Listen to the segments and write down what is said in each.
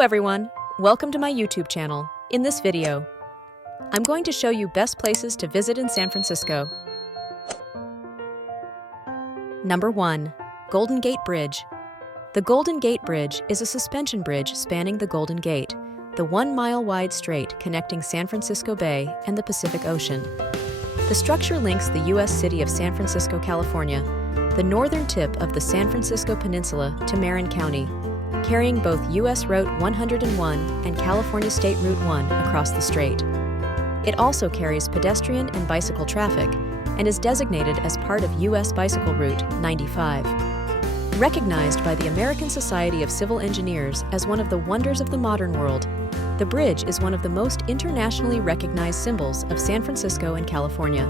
Hello everyone, welcome to my YouTube channel. In this video, I'm going to show you best places to visit in San Francisco. Number 1. Golden Gate Bridge. The Golden Gate Bridge is a suspension bridge spanning the Golden Gate, the 1-mile-wide strait connecting San Francisco Bay and the Pacific Ocean. The structure links the U.S. city of San Francisco, California, the northern tip of the San Francisco Peninsula, to Marin County, carrying both U.S. Route 101 and California State Route 1 across the strait. It also carries pedestrian and bicycle traffic and is designated as part of U.S. Bicycle Route 95. Recognized by the American Society of Civil Engineers as one of the wonders of the modern world, the bridge is one of the most internationally recognized symbols of San Francisco and California.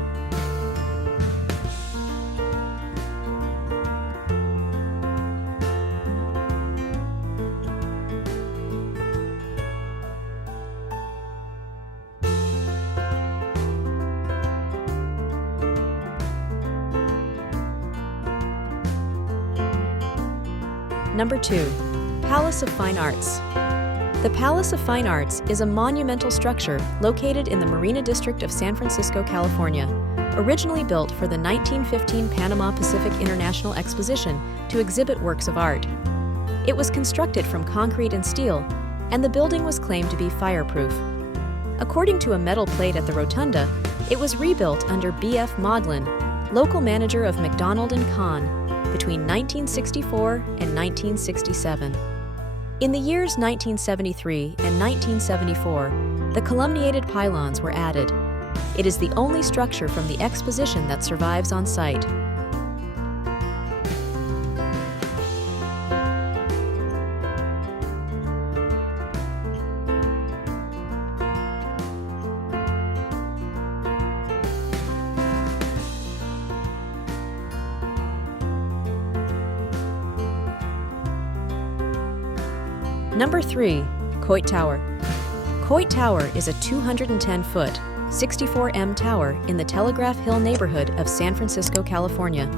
Number 2. Palace of Fine Arts. The Palace of Fine Arts is a monumental structure located in the Marina District of San Francisco, California, originally built for the 1915 Panama Pacific International Exposition to exhibit works of art. It was constructed from concrete and steel, and the building was claimed to be fireproof. According to a metal plate at the rotunda, it was rebuilt under B.F. Maudlin, local manager of McDonald & Kahn, between 1964 and 1967. In the years 1973 and 1974, the columniated pylons were added. It is the only structure from the exposition that survives on site. Number 3. Coit Tower. Coit Tower is a 210-foot, 64-m tower in the Telegraph Hill neighborhood of San Francisco, California,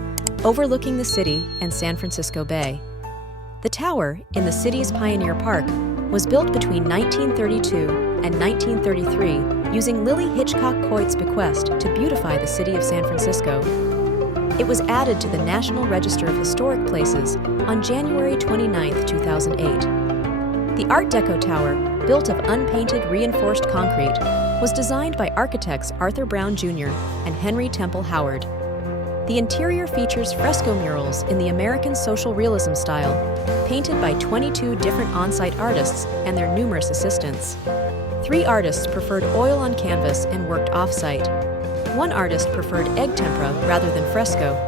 overlooking the city and San Francisco Bay. The tower, in the city's Pioneer Park, was built between 1932 and 1933 using Lillie Hitchcock Coit's bequest to beautify the city of San Francisco. It was added to the National Register of Historic Places on January 29, 2008. The Art Deco Tower, built of unpainted reinforced concrete, was designed by architects Arthur Brown Jr. and Henry Temple Howard. The interior features fresco murals in the American social realism style, painted by 22 different on-site artists and their numerous assistants. 3 artists preferred oil on canvas and worked off-site. 1 artist preferred egg tempera rather than fresco.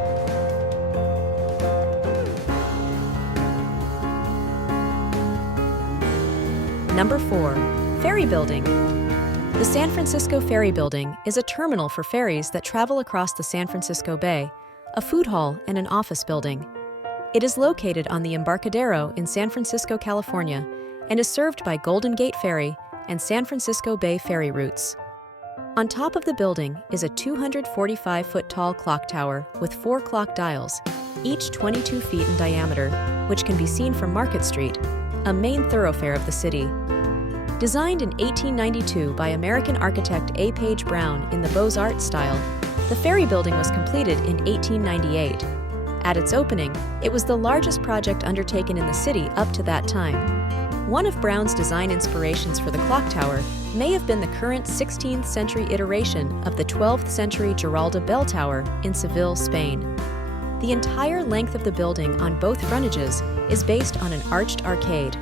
Number 4. Ferry Building. The San Francisco Ferry Building is a terminal for ferries that travel across the San Francisco Bay, a food hall, and an office building. It is located on the Embarcadero in San Francisco, California, and is served by Golden Gate Ferry and San Francisco Bay ferry routes. On top of the building is a 245-foot-tall clock tower with 4 clock dials, each 22 feet in diameter, which can be seen from Market Street, a main thoroughfare of the city. Designed in 1892 by American architect A. Page Brown in the Beaux-Arts style, the ferry building was completed in 1898. At its opening, it was the largest project undertaken in the city up to that time. One of Brown's design inspirations for the clock tower may have been the current 16th century iteration of the 12th century Giralda Bell Tower in Seville, Spain. The entire length of the building on both frontages is based on an arched arcade.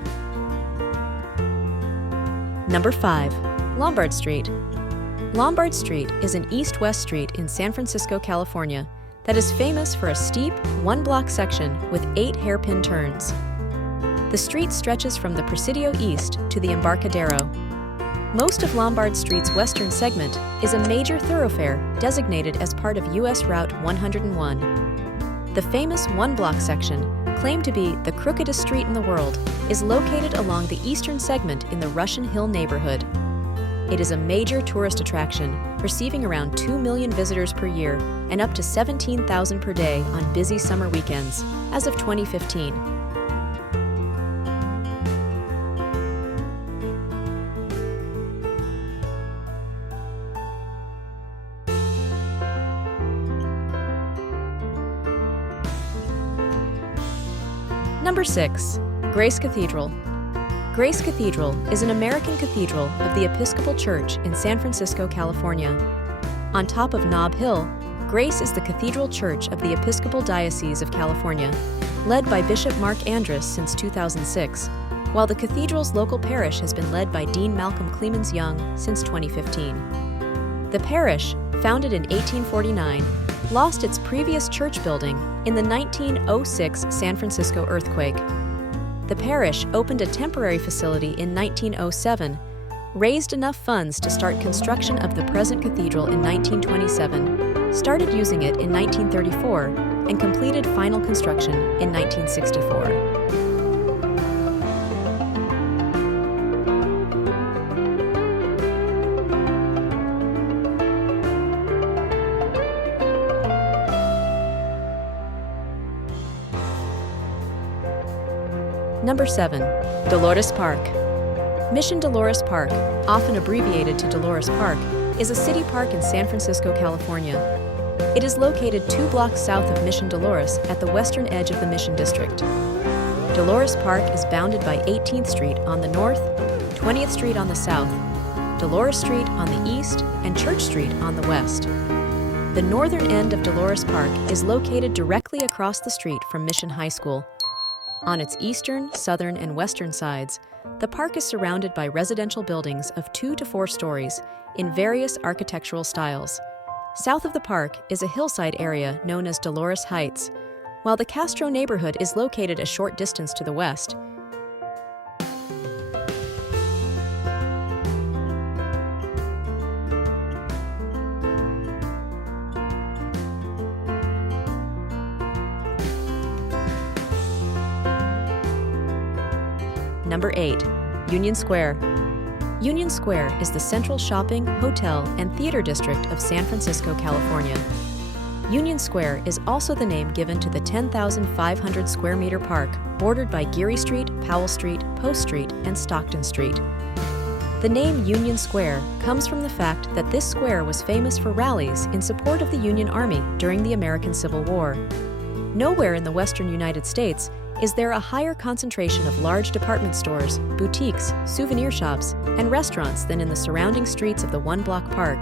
Number 5. Lombard Street. Lombard Street is an east-west street in San Francisco, California that is famous for a steep, 1-block section with 8 hairpin turns. The street stretches from the Presidio East to the Embarcadero. Most of Lombard Street's western segment is a major thoroughfare designated as part of U.S. Route 101. The famous 1-block section, claimed to be the crookedest street in the world, is located along the eastern segment in the Russian Hill neighborhood. It is a major tourist attraction, receiving around 2 million visitors per year and up to 17,000 per day on busy summer weekends, as of 2015. Number 6. Grace Cathedral. Grace Cathedral is an American cathedral of the Episcopal Church in San Francisco, California. On top of Nob Hill, Grace is the cathedral church of the Episcopal Diocese of California, led by Bishop Mark Andrus since 2006, while the cathedral's local parish has been led by Dean Malcolm Clemens Young since 2015. The parish, founded in 1849, lost its previous church building in the 1906 San Francisco earthquake. The parish opened a temporary facility in 1907, raised enough funds to start construction of the present cathedral in 1927, started using it in 1934, and completed final construction in 1964. Number 7. Dolores Park. Mission Dolores Park, often abbreviated to Dolores Park, is a city park in San Francisco, California. It is located 2 blocks south of Mission Dolores at the western edge of the Mission District. Dolores Park is bounded by 18th Street on the north, 20th Street on the south, Dolores Street on the east, and Church Street on the west. The northern end of Dolores Park is located directly across the street from Mission High School. On its eastern, southern, and western sides, the park is surrounded by residential buildings of 2 to 4 stories in various architectural styles. South of the park is a hillside area known as Dolores Heights, while the Castro neighborhood is located a short distance to the west. Number 8. Union Square. Union Square is the central shopping, hotel, and theater district of San Francisco, California. Union Square is also the name given to the 10,500 square meter park bordered by Geary Street, Powell Street, Post Street, and Stockton Street. The name Union Square comes from the fact that this square was famous for rallies in support of the Union Army during the American Civil War. Nowhere in the western United States is there a higher concentration of large department stores, boutiques, souvenir shops, and restaurants than in the surrounding streets of the one-block park,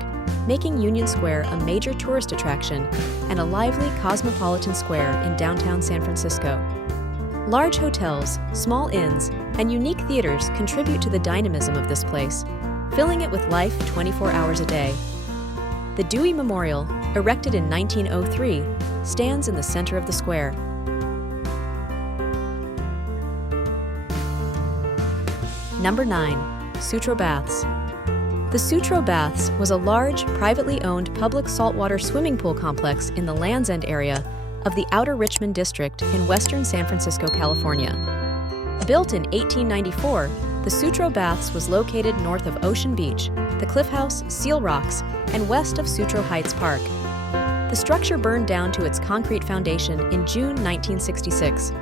making Union Square a major tourist attraction and a lively cosmopolitan square in downtown San Francisco. Large hotels, small inns, and unique theaters contribute to the dynamism of this place, filling it with life 24 hours a day. The Dewey Memorial, erected in 1903, stands in the center of the square. Number 9. Sutro Baths. The Sutro Baths was a large, privately owned public saltwater swimming pool complex in the Land's End area of the Outer Richmond District in western San Francisco, California. Built in 1894, the Sutro Baths was located north of Ocean Beach, the Cliff House, Seal Rocks, and west of Sutro Heights Park. The structure burned down to its concrete foundation in June 1966.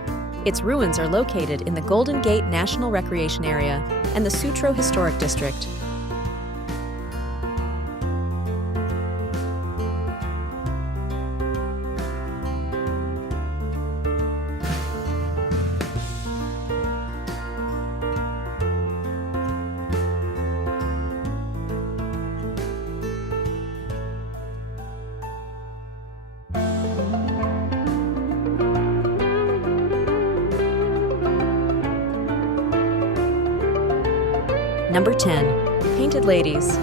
Its ruins are located in the Golden Gate National Recreation Area and the Sutro Historic District. Number 10. Painted Ladies.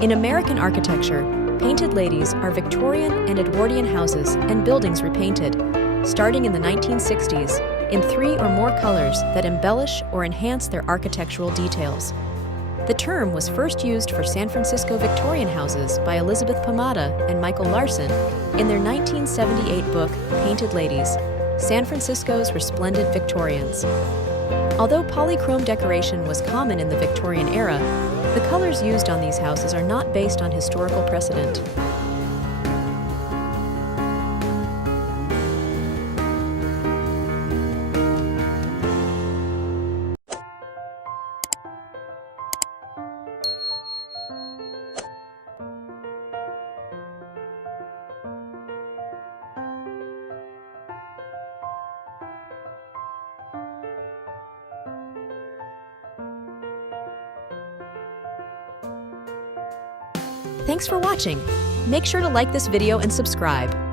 In American architecture, painted ladies are Victorian and Edwardian houses and buildings repainted, starting in the 1960s, in 3 or more colors that embellish or enhance their architectural details. The term was first used for San Francisco Victorian houses by Elizabeth Pomada and Michael Larson in their 1978 book, Painted Ladies, San Francisco's Resplendent Victorians. Although polychrome decoration was common in the Victorian era, the colors used on these houses are not based on historical precedent. Thanks for watching. Make sure to like this video and subscribe.